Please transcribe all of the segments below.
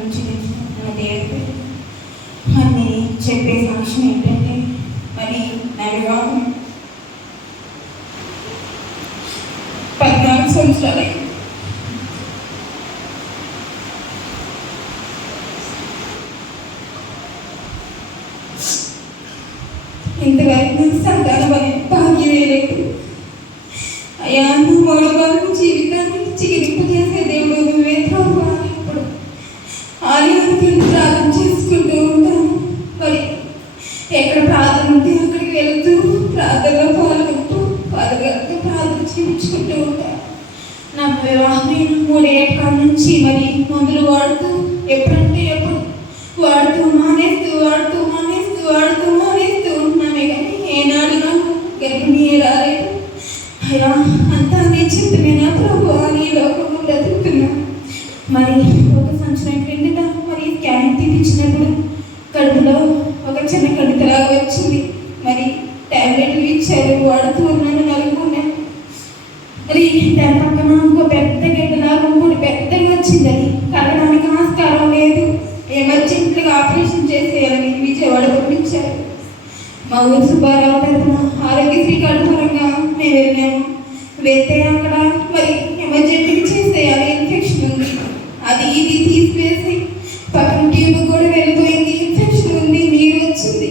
నుంచి దేవుడు అని చెప్పే సాక్ష్యం ఏంటంటే, మరి నా వివాహం 14 సంవత్సరాలు. ఇంతవరకు సంతాన భాగ్యం లేదు. అయ్యా, నువ్వు 3 వారం జీవితాన్ని చిగిరింపు చేసే దేవుడు నువ్వే ప్రభు అని ఇప్పుడు ఆలయానికి ప్రార్థన చేసుకుంటూ ఉంటాను. మరి ఎక్కడ ప్రార్థన ఉంటే అక్కడికి వెళ్తూ ప్రార్థనలో పాల్గొంటూ పాల్గొంటూ ప్రార్థన చేయించుకుంటూ ఉంటాను. నా వివాహమైన 3 ఏళ్ళ నుంచి మరి మందులు వాడుతూ ఎప్పుడంటే ఎప్పుడు వాడుతూ మానేస్తూ ఉన్నామే, కానీ ఏనాడు నాకు గర్భిణీ రాలేదు. అయ్యా, అంతా నీ చిత్తమేనా ప్రభు అని లోకంలో బ్రతుకుతున్నా. మరి 1 సంవత్సరం క్రిందట మరి స్కానింగ్ తీపించినప్పుడు కడుపులో ఒక చిన్న కడుపులాగా వచ్చింది. మరి టాబ్లెట్లు ఇచ్చారు, వాడుతూ ఉన్నాను 4 నెలలు. మరి దాని పక్కన ఇంకో పెద్ద గడ్డలాగా ఇంకోటి పెద్దగా వచ్చింది. అది కలగడానికి ఆస్కారం లేదు. ఎమర్జెన్సీగా ఆపరేషన్ చేసేయాలని విజయవాడ పంపించారు. మా ఊరు సుబ్బారావు తరఫున ఆరోగ్యశ్రీ కార్డు పరంగా మేము వెళ్ళాము. వెళ్తే అక్కడ మరి ఎమర్జెన్సీగా చేసేయాలి, ఇన్ఫెక్షన్ ఉంది, అది ఇది తీసివేసి పక్కన ట్యూబ్ కూడా వెళ్ళిపోయింది, ఇన్ఫెక్షన్ ఉంది, నీరు వచ్చింది.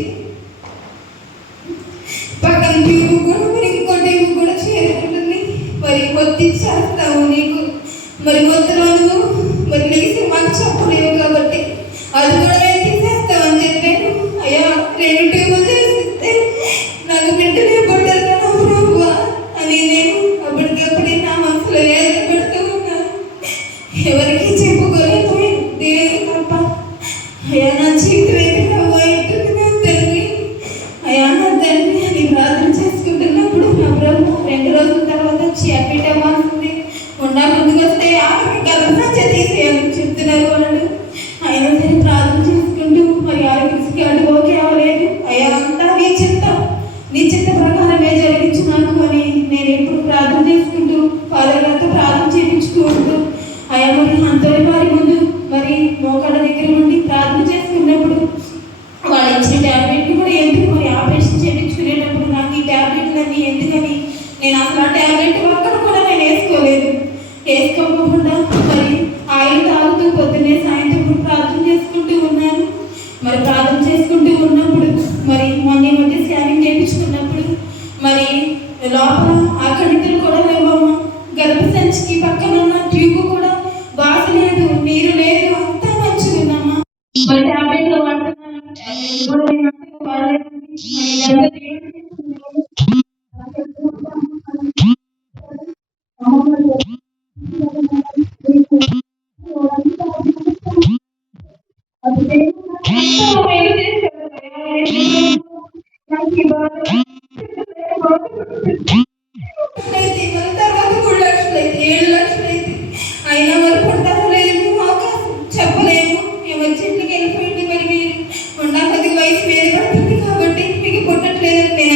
పక్కన ట్యూబ్ కూడా మరి ఇంకో ట్యూబ్ కూడా చేరుకుంటుంది. మరి ఒత్తి చేస్తాము నీకు, మరి మొత్తంలో నువ్వు మరి లేచి మాకు చెప్పలేవు కాబట్టి అది కూడా నేను తీసేస్తామని చెప్పాను. అయ్యా, 2 ట్యూబులు చేసిస్తే నాకు బిడ్డలే పుట్టారు కదా ప్రభు అని నేను అప్పటికప్పుడే నా మనసులో వేదన పెడుతూ ఉన్నాను. ఎవరికి చెప్పుకోలేకపోయాను, దేవుడు తప్ప. అయ్యా, నా జీవితం అయితే అవుతుంది నా తండ్రి, అయ్యా నా తండ్రి అని ప్రార్థన చేసుకుంటున్నప్పుడు నా ప్రభు 2 రోజుల తర్వాత వచ్చి అడ్మిట్ అవ్వాల్సింది, ముందుకు వస్తే ఆమె గర్భసంచ తీసేయాలని చెప్తున్నారు వాళ్ళు. అయినా సరే ప్రార్థన చేసుకుంటూ మరి ఆరోగ్యశ్రీ కార్డు ఓకే అవ్వలేదు. అయ్యా, అంతా నీ చిత్త ప్రకారమే జరిగించు నాకు అని నేను ఎప్పుడు ప్రార్థన చేసుకుంటూ ఫాదర్ గారితో ప్రార్థన చేయించుకుంటూ అయ్యా మరి అంతటి వారి ముందు మరి మోకాళ్ళ దగ్గర నుండి ప్రార్థన చేసుకున్నప్పుడు వాళ్ళు ఇచ్చిన ట్యాబ్లెట్లు కూడా ఎందుకు మరి ఆపరేషన్ చేయించుకునేటప్పుడు నాకు ఈ ట్యాబ్లెట్లన్నీ ఎందుకని నేను అసలు ఆ ట్యాబ్లెట్ ఒక్కడు కూడా నేను వేసుకోకుండా మరి ఆయిల్ తాగుతూ పొద్దున్నే సాయంత్రం ప్రార్థన చేసుకుంటూ ఉన్నాను. మరి ప్రార్థన చేసుకుంటూ ఉన్నప్పుడు మరి మొన్న స్కానింగ్ చేయించుకున్నప్పుడు మరి లోపల ఆ కణితులు కూడా లేవమ్మా, గర్భసంచికి పక్కన ఉన్న ట్యూబ్ కూడా బాధ లేదు, నీరు లేదు, అంతా మంచిగా ఉందమ్మా. మరి టాబ్లెట్లు వాడుతున్నాను. తర్వాత 3 లక్షలు అయితే 7 లక్షలు అయితే అయినా మరి పుట్టారు లేదు, చెప్పలేము. ఎమర్జెన్సీకి వెళ్ళిపోయింది. మరి మీరు 10 వయసు మీద పడుతుంది కాబట్టి మీకు పుట్టట్లేదు. నేను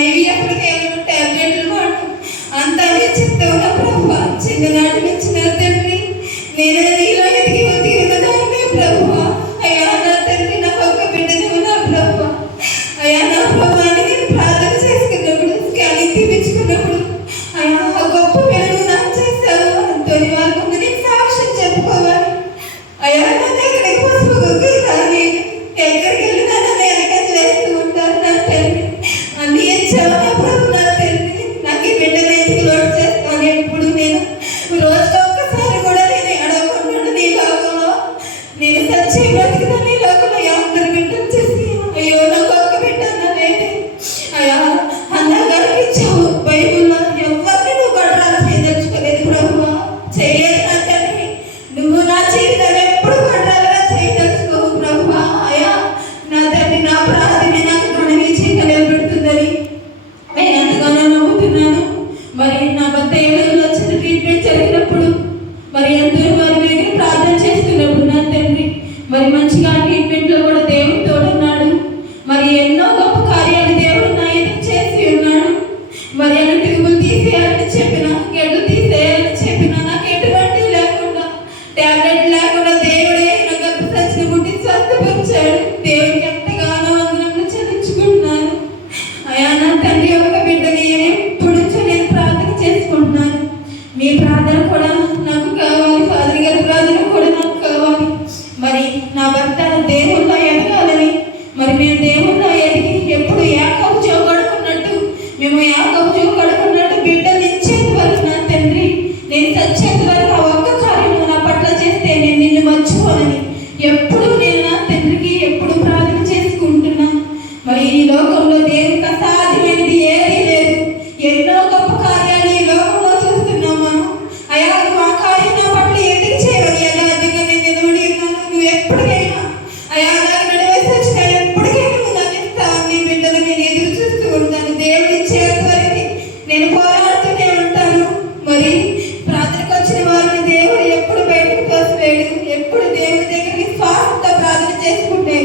చేసుకుంటే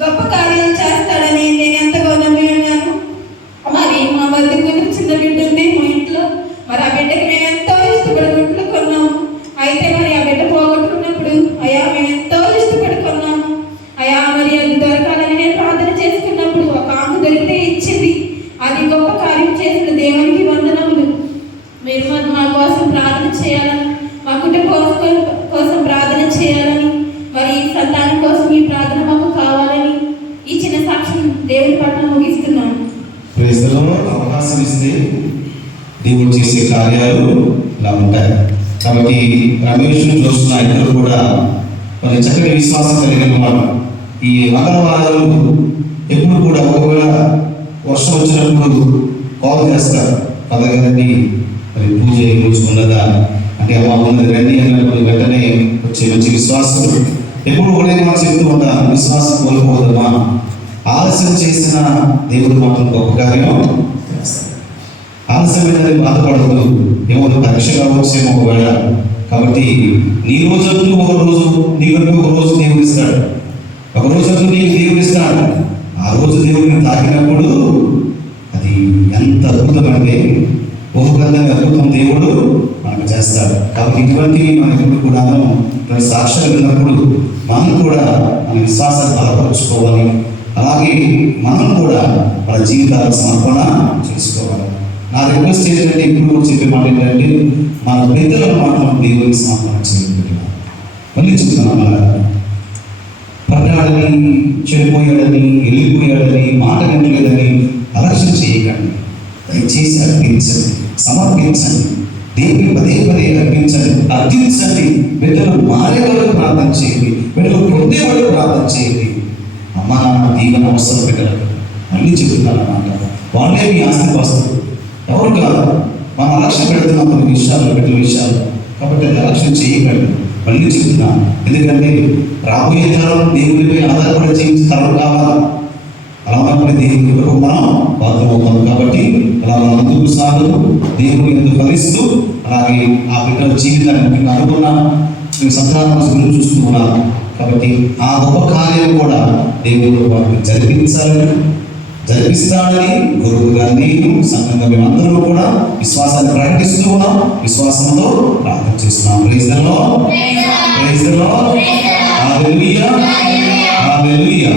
గొప్ప కార్యాలు చేస్తాడని నేను ఎంతగా నమ్మి ఉన్నాను. మరి మా వద్దకు చిన్న బిడ్డ ఉంది మా ఇంట్లో. మరి ఆ బిడ్డకి మేము ఎంతో ఇష్టపడి గుడ్లు కొన్నాము. అయితే మరి ఆ బిడ్డ పోగొట్టుకున్నప్పుడు అయ్యా మేము ఎంతో ఇష్టపడి కొన్నాము అయ్యా, మరి అది దొరకాలని నేను ప్రార్థన చేసుకున్నప్పుడు ఒక ఆమె దొరికితే ఇచ్చింది. అది గొప్ప కార్యం చేసిన దేవునికి వందనములు. మీరు మా కోసం ప్రార్థన చేయాలని, మా కుటుంబం కోసం ప్రార్థన చేయాలని, మరి సంతానం కోసం ఈ ప్రార్థన మాకు కావాలని ఈ చిన్న సాక్ష్యం దేవుని పట్ల ముగిస్తున్నాను. అవకాశం ఇస్తే దేవుడు చేసే కార్యాలు ఇలా ఉంటాయి. కాబట్టి రమేష్ చూస్తున్న ఇద్దరు కూడా కొన్ని చక్కటి విశ్వాసం కలిగిన వాడు. ఈ మంగళవారాలు ఎప్పుడు కూడా ఒకవేళ వర్షం వచ్చినప్పుడు కాల్ చేస్తారు, పదగండి మరి పూజ పూజుకున్నదా అంటే అమ్మ ఉన్నది రండి అన్నప్పుడు వెంటనే వచ్చే మంచి విశ్వాసం. ఎప్పుడు ఒకటే మనం చెప్తూ ఉంటాం, విశ్వాసం కోల్పోదమ్మా. ఆలస్యం చేసిన దేవుడు మాత్రం గొప్ప కార్యం చేస్తాడు. ఆలస్యమైనది బాధపడదు, ఏమో పరీక్షగా వచ్చేమో ఒకవేళ. కాబట్టి నీ రోజంటూ ఒక రోజు నీకు ఒక రోజు దేవుడు ఇస్తాడు. ఒక రోజంటూ నీకు దేవుడు ఇస్తాడు. ఆ రోజు దేవుడిని తాకినప్పుడు అది ఎంత అద్భుతం అంటే ఊహకందంగా అద్భుతం దేవుడు మనకు చేస్తాడు. కాబట్టి ఇటువంటి మనకు కూడాను సాక్ష్యాలు విన్నప్పుడు మనం కూడా మన విశ్వాసాన్ని బలపరుచుకోవాలి. అలాగే మనం కూడా మన జీవితాలకు సమర్పణ చేసుకోవాలి. నా రిక్వెస్ట్ ఏంటంటే ఇప్పుడు కూడా చెప్పే మాట ఏంటంటే మన పెద్దలను మాత్రం దేవుడికి సమర్పణ చేయాలి. మళ్ళీ చెప్తున్నాను, మన పడ్డాడని, చెడిపోయాడని, వెళ్ళిపోయాడని, మాట వినలేదని అలక్ష్యం చేయకండి. దయచేసి అర్పించండి, సమర్పించండి, దేవుని పదే పదే అర్పించండి. బిడ్డలు మారే వరకు ప్రార్థన చేయండి, బిడ్డలు పొందే వరకు ప్రార్థన చేయండి. అమ్మ నాన్న దీవెన అవసరం బిడ్డలకు. మళ్ళీ చెప్తున్నాను అన్నమాట, వాళ్ళే మీ ఆస్తి వస్తుంది, ఎవరు కాదు. మనం అలక్ష్యం పెడుతున్నాం కొన్ని విషయాలు, బిడ్డల విషయాలు. కాబట్టి అది అలక్ష్యం చేయకండి. మళ్ళీ చెప్తున్నాను, ఎందుకంటే రాబోయే తరం దేవునిపై ఆధారపడి జీవించే తరం కావాలి. అలా ఉన్నప్పుడు దేవుని వరకు మనం పాత్రమవుతాం. కాబట్టి అలా మనం ముందుకు సాగుతూ దేవుని ఎందుకు ఫలిస్తూ అలాగే ఆ బిడ్డల జీవితాన్ని మీకు అనుకున్న సంతానం గురించి చూస్తూ ఉన్నాను. కాబట్టి ఆ గొప్ప కార్యం కూడా దేవుడు వాటిని జరిపిస్తాడని గురువు గారు నేను సంఘంగా మేమందరూ కూడా విశ్వాసాన్ని ప్రకటిస్తూ ఉన్నాం, విశ్వాసంతో ప్రార్థన చేస్తున్నాం. Praise the lord, praise the lord, hallelujah, hallelujah.